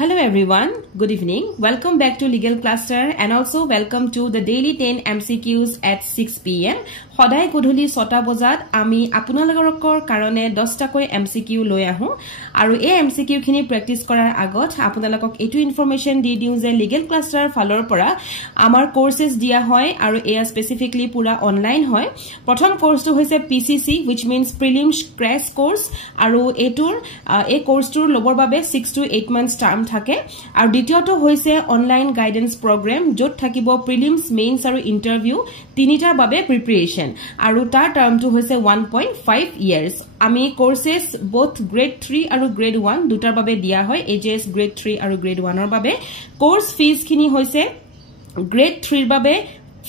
Hello everyone, good evening. Welcome back to Legal Cluster and also welcome to the daily 10 MCQs at 6 p.m. Hodai Gudhuli Sota Bozat, Ami Apunalagorokor Karone 10 takoi MCQ loi ahu. Aru e MCQ khini practice korar agot apunalagok etu information di diu je Legal Cluster falor pora amar courses dia hoy aru e specifically pura online hoy. Prothom course tu hoise PCC, which means Prelims Crash Course, aru etur e course tur lobor babe 6 to 8 months term থাকে আৰু দ্বিতীয়টো হৈছে online guidance programme যত থাকিব prelims mains আৰু interview তিনিটাৰ বাবে preparation আৰু তাৰ টাৰ্মটো হৈছে 1.5 ইয়াৰ্স আমি কোৰ্সেস both grade 3 আৰু grade 1 দুটাৰ বাবে দিয়া হয় AJS grade 3 আৰু grade 1 ৰ বাবে কোৰ্স ফিজ খিনি হৈছে grade 3 ৰ বাবে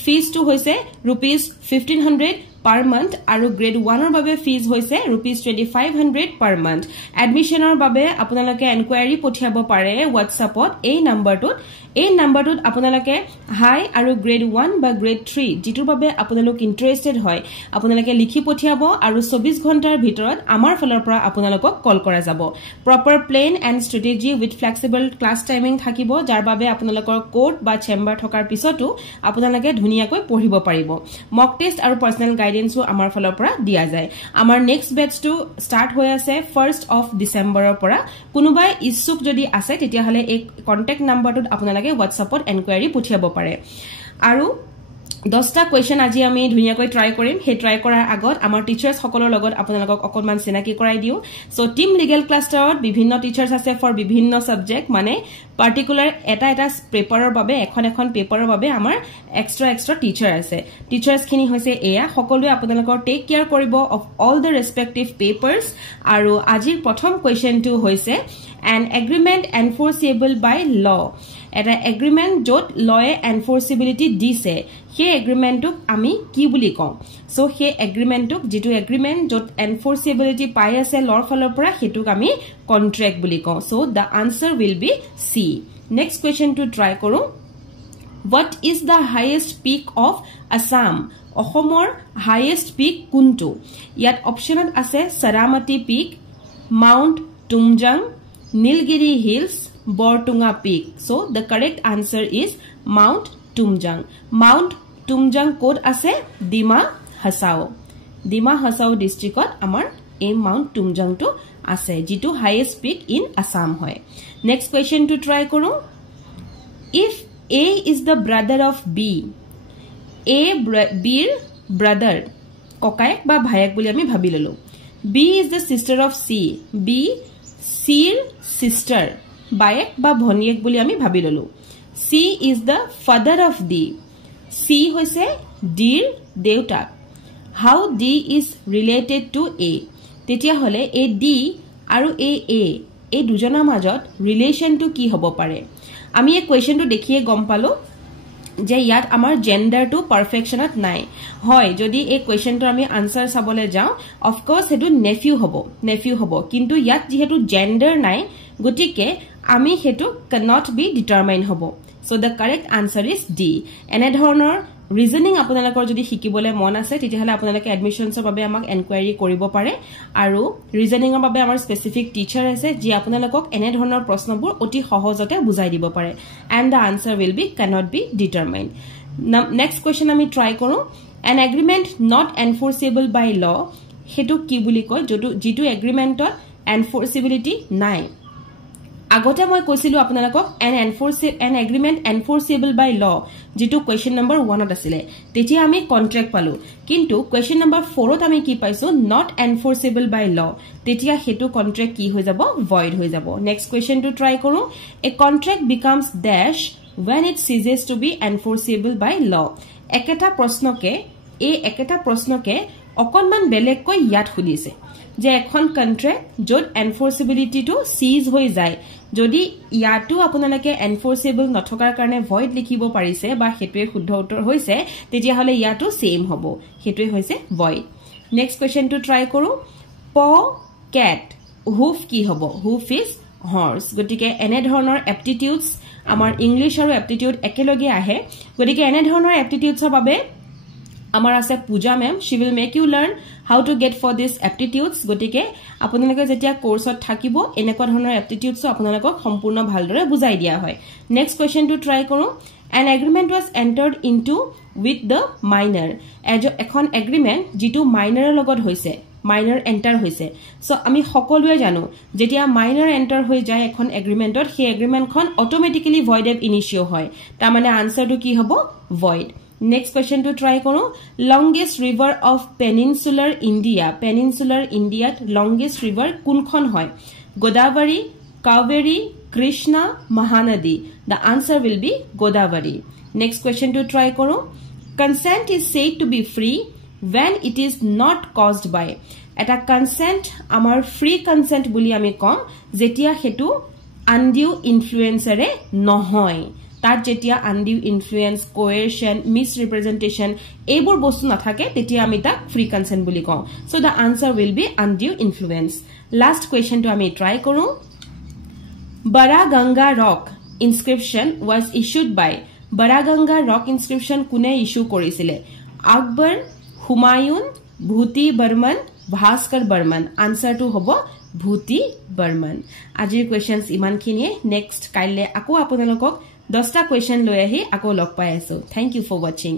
ফিজ টো হৈছে ₹1500 per month aru grade 1 or babe fees hoise ₹2500 per month admission or babe apunalake enquiry pothiabo pare whatsapp ot ei number tut apunalake hi aru grade 1 ba grade 3 jitur babe apunalok interested hoy apunalake likhi pothiabo aru 24 ghontar bhitorot amar falor pora apunalok call kora jabo proper plan and strategy with flexible class timing thakibo jar babe apunalokor court ba chamber thokar pisotu apunalake dhuniya koi poribo paribo mock test aru personal guidance amar falor pora dia jay amar next batch to start hoy ase 1st of December pora kunubai isuk jodi ase tetia hale ek contact number tut apunalage whatsapp ot enquiry pothiabo pare aru 10টা question আজি আমি ধুনিয়া কৈ try কৰিম হে try কৰাৰ আগত আমাৰ টিচাৰ্স সকলৰ লগত আপোনালোকক অকনমান চিনাকি কৰাই দিও সো টিম লিগেল ক্লাষ্টাৰত বিভিন্ন টিচাৰ্স আছে ফৰ বিভিন্ন সাবজেক্ট মানে পাৰ্টিকুলাৰ এটা পেপাৰৰ বাবে এখন পেপাৰৰ বাবে আমাৰ এক্সট্ৰা টিচাৰ আছে টিচাৰ্স খিনি হৈছে এয়া সকলোৱে আপোনালোকৰ টেক কেয়াৰ কৰিব অফ অল দ্য ৰেসপেক্টিভ পেপাৰ্স আৰু আজিৰ প্ৰথম কোয়েশ্চনটো হৈছে an agreement enforceable by law eta agreement jot law enforceability dise he agreement tuk ami ki buli kom so he agreement tuk jitu agreement jot enforceability pai ase law falor pora hetuk ami contract buli kom so the answer will be C. Next question to try koru. What is the highest peak of Assam? Ohomor highest peak kuntu yat option ase Saramati peak, Mount Tumjang, Nilgiri Hills, Bortunga Peak. So the correct answer is Mount Tumjang. Mount Tumjang code ase Dima Hasao district amar a Mount Tumjang to ase jitu highest peak in Assam hoy. Next question to try koru. If A is the brother of B, B brother kokaek ba bhayak boli ami bhabi lelo. B is the sister of C, B C's sister bayek ba bhoniyek boli ami bhabi lolu C is the father of D, C hoise D'r deutak. How D is related to A? tetia hole a D aru a এই দুজনৰ মাজত relation two কি হ'ব পাৰে আমি এই কোৱেশ্চনটো দেখিয়ে গম পালো যে ইয়াত আমাৰ জেন্ডাৰ টু পাৰফেকশনত নাই হয় যদি এই কোৱেশ্চনটো আমি আনসাৰ চাবলে যাও অফ কোৰ্স হেতু নেফিউ হ'ব কিন্তু ইয়াত যেহেতু জেন্ডাৰ নাই গটিকে আমি হেতু cannot be determined হ'ব so the correct answer is D. এনে ধৰণৰ ৰিজনিং আপোনালোকৰ যদি শিকিবলে মন আছে তেতিয়াহলে আপোনালোকে এডমিশনছৰ বাবে আমাক এনকুৱাৰী কৰিব পাৰে আৰু ৰিজনিংৰ বাবে আমাৰ স্পেসিফিক টিচাৰ আছে যি আপোনালোকক এনে ধৰণৰ প্ৰশ্নবোৰ অতি সহজতে বুজাই দিব পাৰে and the answer will be cannot be determined. Next question আমি ট্ৰাই কৰো. An agreement not enforceable by law হেতু কি বুলি কয় যেটো এগ্ৰিমেন্টত এনফোৰ্সিবিলিটি নাই আগতে মই কৈছিলো আপোনালোকক an agreement enforceable by law যেটো কোৱেশ্চন নম্বৰ 1 ত আছিল তেতিয়া আমি কন্ট্ৰাক্ট পালো কিন্তু কোৱেশ্চন নম্বৰ 4 ত আমি কি পাইছো not enforceable by law তেতিয়া হেতু কন্ট্ৰাক্ট কি হৈ যাব void হৈ যাব নেক্সট কোৱেশ্চন টু ট্ৰাই কৰো a contract becomes dash when it ceases to be enforceable by law একেটা প্ৰশ্নকে অকনমান বেলেগ কৈ ইয়াত খুলিছে যে এখন কন্ট্ৰাক্ট যত এনফোৰ্সিবিলিটি টু সিজ হৈ যায় যদি ইয়াটো আপোনালোকে এনফোৰ্সেবল নথকাৰ কাৰণে ভয়েড লিখিব পাৰিছে বা হেতুৱে শুদ্ধ উত্তৰ হৈছে তেতিয়া হলে ইয়াটো সেম হ'ব হেতুৱে হৈছে void next question to try কৰো প ক্যাট হুফ কি হ'ব হুফ ইজ হৰ্স গটিকে এনে ধৰণৰ এপ্টিটিউডছ আমাৰ ইংলিশ আৰু এপ্টিটিউড একেলগে আহে গটিকে এনে ধৰণৰ এপ্টিটিউডছৰ বাবে আমাৰ আছে পূজা ma'am she will make you learn how to get for this aptitudes গটিকে আপোনালোকে যেতিয়া কোৰ্সত থাকিব এনেকুৱা ধৰণৰ aptitudes আপোনালোকক সম্পূৰ্ণ ভালদৰে বুজাই দিয়া হয় নেক্সট কোৱেশ্চন টু ট্ৰাই কৰো an agreement was entered into with the minor এখন agreement যেটো minor লগত হৈছে minor enter হৈছে so আমি সকলোৱে জানো যেতিয়া minor enter হৈ যায় এখন agreementত সেই agreementখন automatically void ab initio হয় তাৰ মানে আনসাৰটো কি হ'ব void next question to try koro longest river of peninsular india longest river kunkhon hoy godavari kaveri krishna mahanadi the answer will be godavari next question to try koro consent is said to be free when it is not caused by eta consent amar free consent boli ami kom jetia hetu undue influence re nohoy তার যেতিয়া undue influence কোয়েরশন misrepresentation এইবোৰ বস্তু নাথাকে তেতিয়া আমি তাক free consent বুলি কওঁ so the answer will be undue influence last question two আমি ট্রাই কৰো Bara Ganga rock inscription was issued by Bara Ganga rock inscription কোনে ইস্যু কৰিছিলে আকবৰ হুমায়ুন ভূতি বৰ্মন ভাস্কৰ বৰ্মন আনসাৰ টু হ'ব ভূতি বৰ্মন আজিৰ কোয়েশ্চনস ইমানখিনিয়ে নেক্সট কাইলে আকৌ আপোনালোকক 10টা কোৱেশ্চন লৈ আহি আকৌ লগ পাই আছো থ্যাংক ইউ ফৰ ওয়াচিং